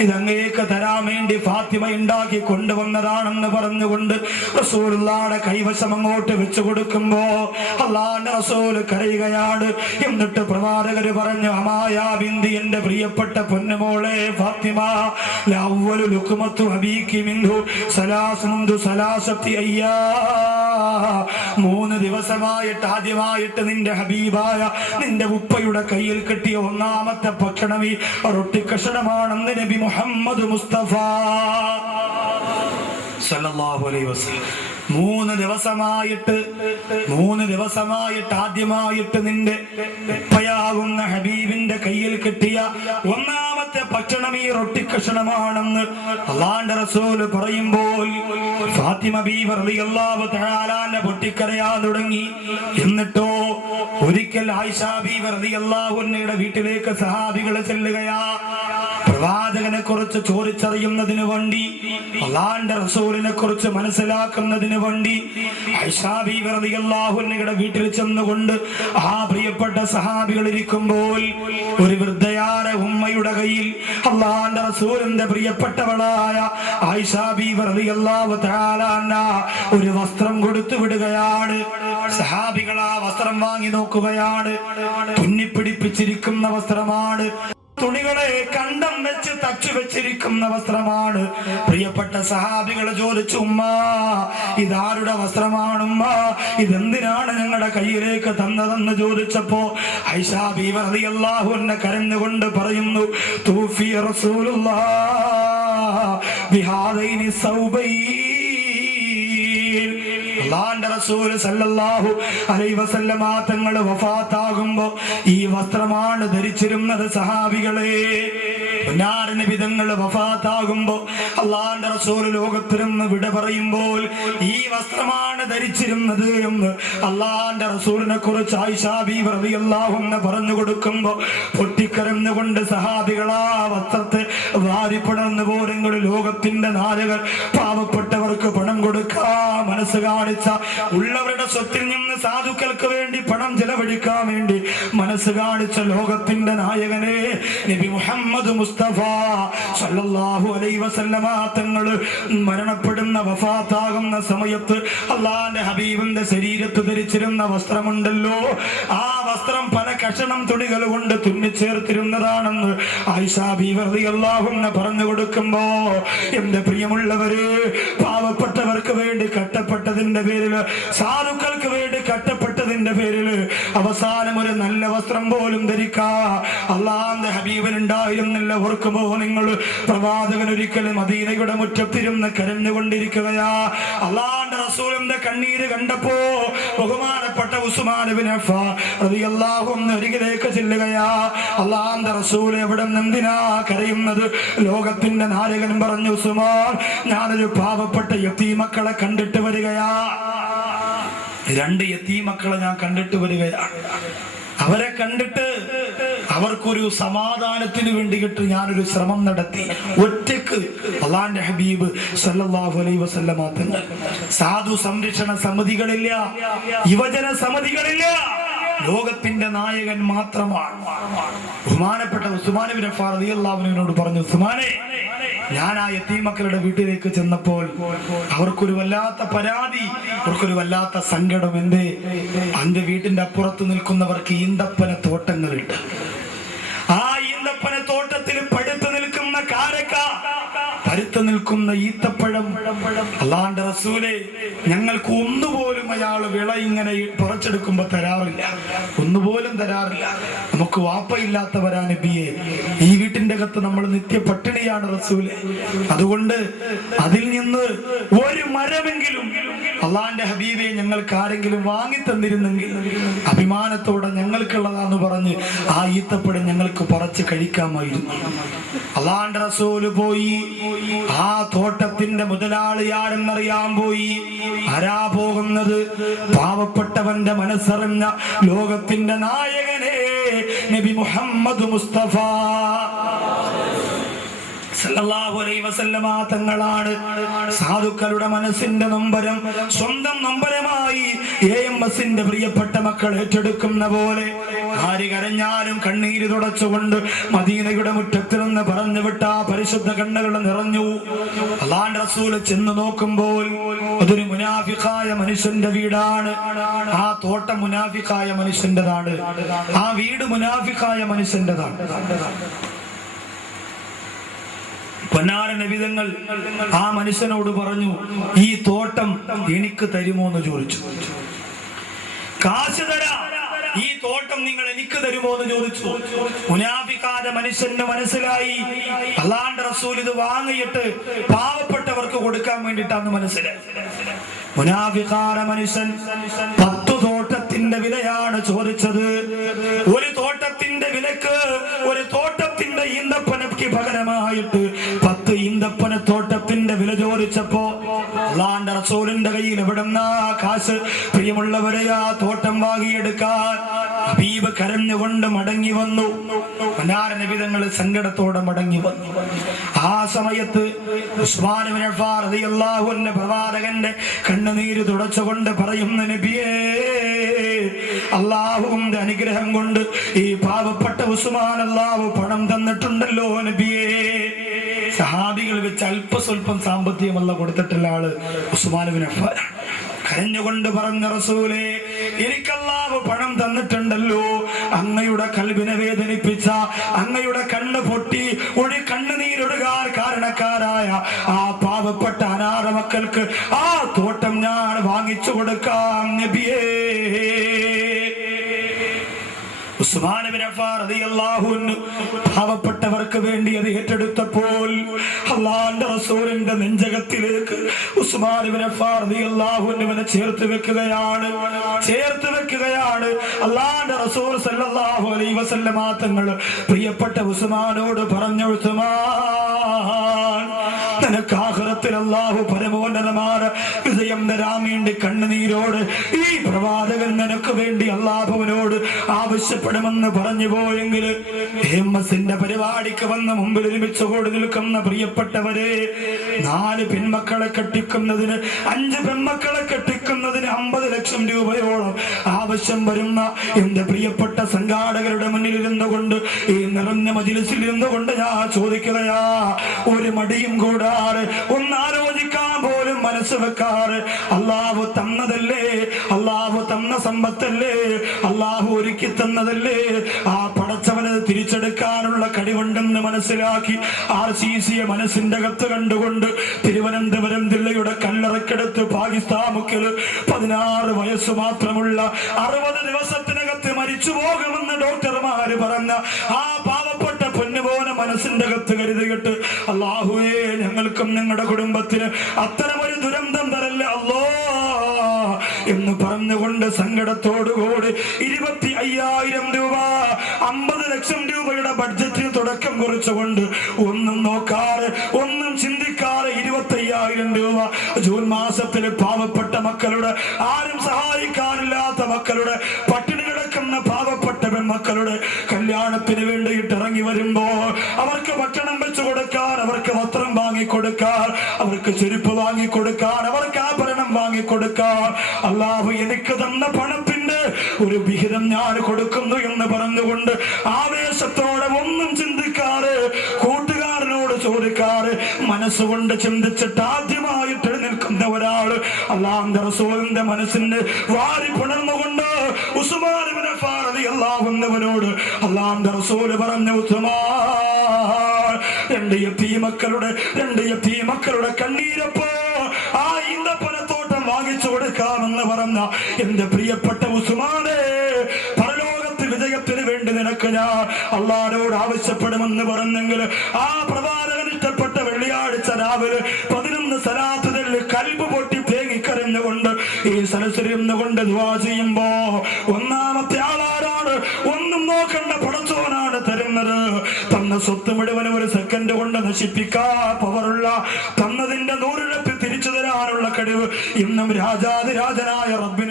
ഇതങ്ങേക്ക് തരാൻ വേണ്ടി ഫാത്തിമ ഉണ്ടാക്കി കൊണ്ടുവന്നതാണെന്ന് പറഞ്ഞുകൊണ്ട് റസൂലുള്ളാടെ കൈവശം അങ്ങോട്ട് വെച്ചു കൊടുക്കുമ്പോ അള്ളാന്റെ റസൂൽ കരയുകയാണ്. എന്നിട്ട് പ്രവാചകര് പറഞ്ഞു അമായാ ബിന്ദി എന്റെ പ്രിയപ്പെട്ട പൊന്നുമോളെ ഫാത്തിമ ലുക്കുമത്തു അബീക്കി മിൻഹു സലാസുന്ദു സലാസത്തി അയ്യാ. മൂന്ന് ദിവസമായിട്ട് ആദ്യമായിട്ട് നിന്റെ ഹബീബായ നിന്റെ ഉപ്പയുടെ കയ്യിൽ കിട്ടിയ ഒന്നാമത്തെ ഭക്ഷണം ഈ റൊട്ടിക്കഷണമാണെന്ന് നബി മുഹമ്മദ് മുസ്തഫ. സല്ലല്ലാഹു അലൈഹി വസല്ലം. മൂന്ന് ദിവസമായിട്ട് മൂന്ന് ദിവസമായിട്ട് ആദ്യമായിട്ട് നിന്റെ ഉപ്പയാകുന്ന ഹബീബിന്റെ കയ്യിൽ കിട്ടിയ ഒന്നാമത്തെ ഭക്ഷണം ഈ റൊട്ടിക്കഷണമാണെന്ന് അള്ളാന്റെ റസൂൽ പറയുമ്പോൾ ഫാത്തിമ ബീവർ തആലാന്റെ പൊട്ടിക്കരയാൻ തുടങ്ങി. എന്നിട്ടോ ഒരിക്കൽ ആയിഷ ബീവർ അൻഹയുടെ വീട്ടിലേക്ക് സഹാബികൾ ചെല്ലുകയാ. പ്രവാചകനെ കുറിച്ച് ചോദിച്ചറിയുന്നതിന് വേണ്ടി അള്ളാന്റെ റസൂലിനെ കുറിച്ച് മനസ്സിലാക്കുന്നതിന് വേണ്ടി അൻഹയുടെ വീട്ടിൽ ചെന്നുകൊണ്ട് ആ പ്രിയപ്പെട്ട സഹാബികൾ ഇരിക്കുമ്പോൾ ഒരു വൃദ്ധയാര ഉമ്മയുടെ കയ്യിൽ അള്ളാന്റെ റസൂലിന്റെ പ്രിയപ്പെട്ടവളായ ഒരു വസ്ത്രം കൊടുത്തു വിടുകയാണ്. സഹാബികൾ ആ വസ്ത്രം വാങ്ങി നോക്കുകയാണ്. തുന്നിപ്പിടിപ്പിച്ചിരിക്കുന്ന വസ്ത്രമാണ്. തുണികളെ കണ്ടം വെച്ച് തച്ചു വെച്ചിരിക്കുന്ന വസ്ത്രമാണ്. പ്രിയപ്പെട്ട സഹാബികളെ ചോദിച്ചു ഉമ്മ ഇതാരുടെ വസ്ത്രമാണ് ഉമ്മ? ഇതെന്തിനാണ് ഞങ്ങളുടെ കയ്യിലേക്ക് തന്നതെന്ന് ചോദിച്ചപ്പോ ഐഷാ എന്നെ കരഞ്ഞുകൊണ്ട് പറയുന്നു തൂഫിയ റസൂലുള്ള ബിഹാദൈനി സൗബൈൻ അള്ളാന്റെ റസൂൽ സല്ലല്ലാഹു അലൈഹി വസല്ലമ തങ്ങൾ വഫാത്താകുമ്പോ ഈ വസ്ത്രമാണ് ധരിച്ചിരുന്നത് സഹാബികളെ. വിധങ്ങൾ വഫാത്താകുമ്പോ അള്ളാന്റെ റസൂൽ ലോകത്തിരുന്ന് വിട പറയുമ്പോൾ ഈ വസ്ത്രമാണ് ധരിച്ചിരുന്നത് എന്ന് അള്ളാന്റെ റസൂലിനെ കുറിച്ച് ആയിഷാബി പറഞ്ഞു കൊടുക്കുമ്പോ പൊട്ടിക്കരന്നുകൊണ്ട് സഹാബികളാ വസ്ത്രത്തെ വാരിപ്പടർന്നു പോരെങ്കിൽ ലോകത്തിന്റെ നാലുകൾ പാവപ്പെട്ടവർക്ക് പണം കൊടുക്കാ മനസ്സ് കാണിച്ച ഉള്ളവരുടെ സ്വത്തിൽ നിന്ന് സാധുക്കൾക്ക് വേണ്ടി പണം ചെലവഴിക്കാൻ വേണ്ടി മനസ്സ് കാണിച്ച ലോകത്തിന്റെ നായകനെ നബി മുഹമ്മദ് മുസ്തഫ സല്ലല്ലാഹു അലൈഹി വസല്ലമ തങ്ങൾ മരണപ്പെടുന്ന വഫാത്താകുന്ന സമയത്ത് അള്ളാന്റെ ഹബീബിന്റെ ശരീരത്ത് ധരിച്ചിരുന്ന വസ്ത്രമുണ്ടല്ലോ. ആ വസ്ത്രം പല കഷണം തുണികൾ കൊണ്ട് തുന്നിച്ചേർത്തിരുന്നതാണെന്ന് ആയിഷാ ബീവി അള്ളാഹുന്ന പറഞ്ഞു കൊടുക്കുമ്പോ എന്റെ പ്രിയമുള്ളവര് പാവപ്പെട്ടവർക്ക് വേണ്ടി കട്ടപ്പെട്ടതിന്റെ പേരിൽ സാധുക്കൾക്ക് വേണ്ടി കട്ടപ്പെട്ടതിന്റെ പേരിൽ അവസാനം ഒരു നല്ല വസ്ത്രം പോലും ധരിക്കാ. അള്ളാന്റെ ഹബീബൻ ഉണ്ടായിരുന്നില്ല ഓർക്കുമ്പോ നിങ്ങൾ പ്രവാചകൻ ഒരിക്കലും മദീനയുടെ മുറ്റത്തിരുന്ന് കരഞ്ഞുകൊണ്ടിരിക്കുകയാ. അള്ളാന്റെ റസൂലിന്റെ കണ്ണീര് കണ്ടപ്പോ ബഹുമാനപ്പെട്ട അരികിലേക്ക് ചെല്ലുകയാ. അള്ളാന്റെ റസൂൽ എവിടെ എന്തിനാ കരയുന്നത്? ലോകത്തിന്റെ നാരകൻ പറഞ്ഞു ഉസ്മാൻ ഞാനൊരു പാവപ്പെട്ട യത്തീമക്കളെ കണ്ടിട്ട് വരികയാ. രണ്ട് യത്തീമക്കളെ ഞാൻ കണ്ടിട്ട് വരികയാണ്. അവരെ കണ്ടിട്ട് അവർക്കൊരു സമാധാനത്തിന് വേണ്ടിയിട്ട് ഞാനൊരു ശ്രമം നടത്തി. ഒറ്റയ്ക്ക് അള്ളാന്റെ ഹബീബ് സല്ലല്ലാഹു അലൈഹി വസല്ലമ തങ്ങൾ. സാധു സംരക്ഷണ സമിതികളില്ല യുവജന സമിതികളില്ല. ലോകത്തിന്റെ നായകൻ മാത്രമാണ്. ബഹുമാനപ്പെട്ട ഉസ്മാനബിൻ റളിയല്ലാഹുവിനോട് പറഞ്ഞു ഉസ്മാനെ ഞാൻ ആ യത്തീമക്കളുടെ വീട്ടിലേക്ക് ചെന്നപ്പോൾ അവർക്കൊരു വല്ലാത്ത പരാതി അവർക്കൊരു വല്ലാത്ത സങ്കടം എന്തേ? അന്റെ വീട്ടിന്റെ അപ്പുറത്ത് നിൽക്കുന്നവർക്ക് ഈന്തപ്പന തോട്ടങ്ങളുണ്ട്. ആ ഈന്തപ്പന തോട്ടത്തിൽ പഴുത്തു നിൽക്കുന്ന കാരക്ക പരുത്തു നിൽക്കുന്ന ഈത്തപ്പഴം അള്ളാന്റെ റസൂലെ ഞങ്ങൾക്ക് ഒന്നുപോലും അയാൾ വിള ഇങ്ങനെ പറിച്ചെടുക്കുമ്പോ തരാറില്ല. ഒന്നുപോലും തരാറില്ല. നമുക്ക് വാപ്പയില്ലാത്തവരാ നബിയെ ഈ വീട്ടിന്റെ അകത്ത് നമ്മൾ നിത്യ പട്ടിണിയാണ് റസൂലെ. അതുകൊണ്ട് അതിൽ നിന്ന് ഒരു മരമെങ്കിലും അള്ളാന്റെ ഹബീബെ ഞങ്ങൾക്ക് ആരെങ്കിലും വാങ്ങി തന്നിരുന്നെങ്കിൽ അഭിമാനത്തോടെ ഞങ്ങൾക്കുള്ളതാന്ന് പറഞ്ഞ് ആ ഈത്തപ്പഴം ഞങ്ങൾക്ക് പറച്ച് കഴിക്കാമായിരുന്നു. അള്ളാന്റെ റസൂൽ പോയി ആ തോട്ടത്തിന്റെ മുതലാളിയാരെന്നറിയാൻ പോയി. ആരാ പോകുന്നത്? പാവപ്പെട്ടവന്റെ മനസ്സറിഞ്ഞ ലോകത്തിന്റെ നായകനെ നബി മുഹമ്മദ് മുസ്തഫ. തങ്ങളാണ്. സാധുക്കളുടെ മനസ്സിന്റെ നൊമ്പരം സ്വന്തം നൊമ്പരമായി എ എം എസിന്റെ പ്രിയപ്പെട്ട മക്കൾ ഏറ്റെടുക്കുന്ന പോലെ ആര് കരഞ്ഞാലും കണ്ണീര് തുടച്ചുകൊണ്ട് മദീനയുടെ മുറ്റത്തിൽ നിന്ന് പറഞ്ഞു വിട്ട പരിശുദ്ധ കണ്ണുകൾ നിറഞ്ഞു. അള്ളാൻ റസൂൽ ചെന്ന് നോക്കുമ്പോൾ അതൊരു മുനാഫിക്കായ മനുഷ്യന്റെ വീടാണ്. ആ തോട്ടം മുനാഫിക്കായ മനുഷ്യന്റെതാണ്. ആ വീട് മുനാഫിക്കായ മനുഷ്യന്റെതാണ്. പൊന്നാര നബിതങ്ങൾ ആ മനുഷ്യനോട് പറഞ്ഞു ഈ തോട്ടം എനിക്ക് തരുമോ എന്ന് ചോദിച്ചു. കാശ് തരാ. ഈ തോട്ടം നിങ്ങൾ എനിക്ക് തരുമോ എന്ന് ചോദിച്ചു. മുനാഫിക്കാതെ മനുഷ്യന്റെ മനസ്സിലായി. അള്ളാന്റെ റസൂൽ ഇത് വാങ്ങിയിട്ട് പാവപ്പെട്ടവർക്ക് കൊടുക്കാൻ വേണ്ടിട്ടാന്ന് മനസ്സിലായി. മുനാഫിക്കാര മനുഷ്യൻ പത്തു തോട്ടത്തിന്റെ വിലയാണ് ചോദിച്ചത്. ഒരു തോട്ടത്തിന്റെ വിലക്ക് ഒരു തോട്ടത്തിന്റെ ഈന്തപ്പനക്ക് പകരമായിട്ട് പത്ത് ഈന്തപ്പന തോട്ടത്തിന്റെ വില ചോദിച്ചപ്പോ അള്ളാന്റെ റസൂലിന്റെ കയ്യിൽ എവിടെന്നാ കാശ്? പ്രിയമുള്ളവരെ ആ തോട്ടം വാങ്ങിയെടുക്കാൻ ഹബീബ് കരഞ്ഞുകൊണ്ട് മടങ്ങി വന്നു. മനാര സങ്കടത്തോടെ മടങ്ങി വന്നു. ആ സമയത്ത് പ്രവാചകന്റെ കണ്ണുനീര് തുടച്ചുകൊണ്ട് പറയുന്ന നബിയേ അള്ളാഹുവിന്റെ അനുഗ്രഹം കൊണ്ട് ഈ പാവപ്പെട്ട ഉസ്മാൻ അള്ളാഹു പണം തന്നിട്ടുണ്ടല്ലോ നബിയേ. സഹാബികൾ വെച്ച് അല്പസ്വല്പം സാമ്പത്തികമല്ല കൊടുത്തിട്ടുള്ള ആൾ അഫ്ഫാൻ. കരഞ്ഞുകൊണ്ട് പറഞ്ഞ റസൂലേ എനിക്കല്ലാവ് പണം തന്നിട്ടുണ്ടല്ലോ. അങ്ങയുടെ കൽവിനെ വേദനിപ്പിച്ച അങ്ങയുടെ കണ്ണ് പൊട്ടി ഒരു കണ്ണുനീരൊടുകാർ കാരണക്കാരായ ആ പാവപ്പെട്ട അനാഥ മക്കൾക്ക് ആ തോട്ടം ഞാൻ വാങ്ങിച്ചു കൊടുക്കാം നബിയേ പാവപ്പെട്ടവർക്ക് വേണ്ടി അത് ഏറ്റെടുത്തപ്പോൾ അള്ളാന്റെ റസൂലിന്റെ നെഞ്ചകത്തിലേക്ക് അൻഹുവിനെ ചേർത്ത് വെക്കുകയാണ്. ചേർത്ത് വെക്കുകയാണ്. അള്ളാന്റെ റസൂൽ സല്ലല്ലാഹു അലൈഹി വസല്ലമ തങ്ങൾ പ്രിയപ്പെട്ട ഉസ്മാനോട് പറഞ്ഞു ഉസ്മാൻ നിനക്ക് അല്ലാഹു വിജയം തരാൻ കണ്ണുനീരോട്. ഈ പ്രവാചകൻ നിനക്ക് വേണ്ടി അള്ളാഹുവിനോട് ആവശ്യപ്പെടുമെന്ന് പറഞ്ഞു പോയെങ്കിൽ എംഎസിന്റെ പരിപാടിക്ക് വന്ന് മുമ്പിൽ ഒരുമിച്ച് കൂടി നിൽക്കുന്ന പ്രിയപ്പെട്ടവരെ നാല് പെൺമക്കളെ കെട്ടിക്കുന്നതിന് അഞ്ച് പെൺമക്കളെ കെട്ടിക്കുന്നതിന് അമ്പത് ലക്ഷം രൂപയോളം ആവശ്യം വരുന്ന എന്റെ പ്രിയപ്പെട്ട സംഘാടകരുടെ മുന്നിൽ ഇരുന്നു കൊണ്ട് ഈ നിറഞ്ഞ മജിലിസിൽ ഇരുന്നു കൊണ്ട് ഞാൻ ചോദിക്കുകയാ ഒരു മടിയും കൂടാറ് ഒന്ന് ആലോചിക്കാൻ പോലും മനസ്സ് വെക്കാറ്. അള്ളാഹു തന്നതല്ലേ? അള്ളാഹു തന്ന സമ്പത്തല്ലേ? അള്ളാഹു ഒരുക്കി തന്നതല്ലേ? ആ പടച്ചവന് തിരിച്ചെടുക്കാനുള്ള കഴിവുണ്ടെന്ന് മനസ്സിലാക്കി ആർ സി സിയെ മനസ്സിന്റെ അകത്ത് കണ്ടുകൊണ്ട് തിരുവനന്തപുരം ജില്ലയുടെ കല്ലറക്കെടുത്ത് പാകിസ്ഥാൻ മുക്കിൽ പതിനാറ് വയസ്സ് മാത്രമുള്ള അറുപത് ദിവസത്തിനകത്ത് മരിച്ചു പോകുമെന്ന് ഡോക്ടർമാര് പറഞ്ഞ ആ പാവപ്പെട്ട പൊന്നുപോലെ മനസ്സിന്റെ അകത്ത് കരുതിയിട്ട് അള്ളാഹുവേ ഞങ്ങൾക്കും ഞങ്ങളുടെ കുടുംബത്തിന് അത്തരമൊരു ദുരന്തം തരല്ല അല്ലോ എന്ന് പറഞ്ഞുകൊണ്ട് സങ്കടത്തോടുകൂടി ഇരുപത്തി അയ്യായിരം രൂപ അമ്പത് ലക്ഷം രൂപയുടെ ബഡ്ജറ്റിന് തുടക്കം കുറിച്ചുകൊണ്ട് ഒന്നും നോക്കാറ് ഒന്നും ചിന്തിക്കാറ് ഇരുപത്തി അയ്യായിരം രൂപ ജൂൺ മാസത്തിൽ പാവപ്പെട്ട മക്കളുടെ ആരും സഹായിക്കാനില്ലാത്ത മക്കളുടെ പട്ടിണി പെൺമക്കളുടെ കല്യാണത്തിന് വേണ്ടിയിട്ട് ഇറങ്ങി വരുമ്പോ അവർക്ക് ഭക്ഷണം വെച്ചു കൊടുക്കാൻ അവർക്ക് വസ്ത്രം വാങ്ങി കൊടുക്കാൻ അവർക്ക് ചെരുപ്പ് വാങ്ങിക്കൊടുക്കാൻ അവർക്ക് ആഭരണം വാങ്ങി കൊടുക്കാൻ. അള്ളാഹു എനിക്ക് തന്ന പണത്തിന്റെ ഒരു വിഹിതം ഞാൻ കൊടുക്കുന്നു എന്ന് പറഞ്ഞുകൊണ്ട് ആവേശത്തോടെ ഒന്നും ചിന്തിക്കാറ് കൂട്ടുകാരനോട് ചോദിക്കാറ് മനസ്സുകൊണ്ട് ചിന്തിച്ചിട്ട് ആദ്യമായിട്ട് എഴുന്നേൽക്കുന്ന ഒരാൾ അള്ളാഹ് റസൂലിന്റെ മനസ്സിന് വാരി പുണർന്നുകൊണ്ട് അൻഹുവിനോട് അള്ളാന്റെ റസൂൽ പറഞ്ഞു ഉസ്മാൻ രണ്ട് യത്തീ മക്കളുടെ രണ്ട് യത്തീ മക്കളുടെ കണ്ണീരപ്പോ ആ ഈന്തപ്പനത്തോട്ടം വാങ്ങിച്ചു കൊടുക്കാമെന്ന് പറഞ്ഞ എന്റെ പ്രിയപ്പെട്ട ഉസ്മാനെ പരലോകത്ത് വിജയത്തിന് വേണ്ടി നിനക്ക് ഞാൻ അള്ളാരോട് ആവശ്യപ്പെടുമെന്ന് പറഞ്ഞെങ്കിൽ ആ പ്രവാചകൻ ഇഷ്ടപ്പെട്ട വെള്ളിയാഴ്ച രാവിലെ പതിനൊന്ന് തെല്ല് കൽബ് പൊട്ടി തേങ്ങിക്കരഞ്ഞുകൊണ്ട് ഈ സലസരിയുന്നുകൊണ്ട് ദുവാ ചെയ്യുമ്പോ ഒന്നാമത്തെ ആളാരാണ്? ഒന്നും നോക്കണ്ട പടച്ചോനാണ് തരുന്നത്. തന്ന സ്വത്ത് മുഴുവൻ ഒരു സെക്കൻഡ് കൊണ്ട് നശിപ്പിക്കാ പവറുള്ള തന്നതിന്റെ നൂറിഴപ്പ് തിരിച്ചു തരാനുള്ള കഴിവ് ഇന്നും രാജാതിരാജനായ റബ്ബിനുണ്ടെങ്കിൽ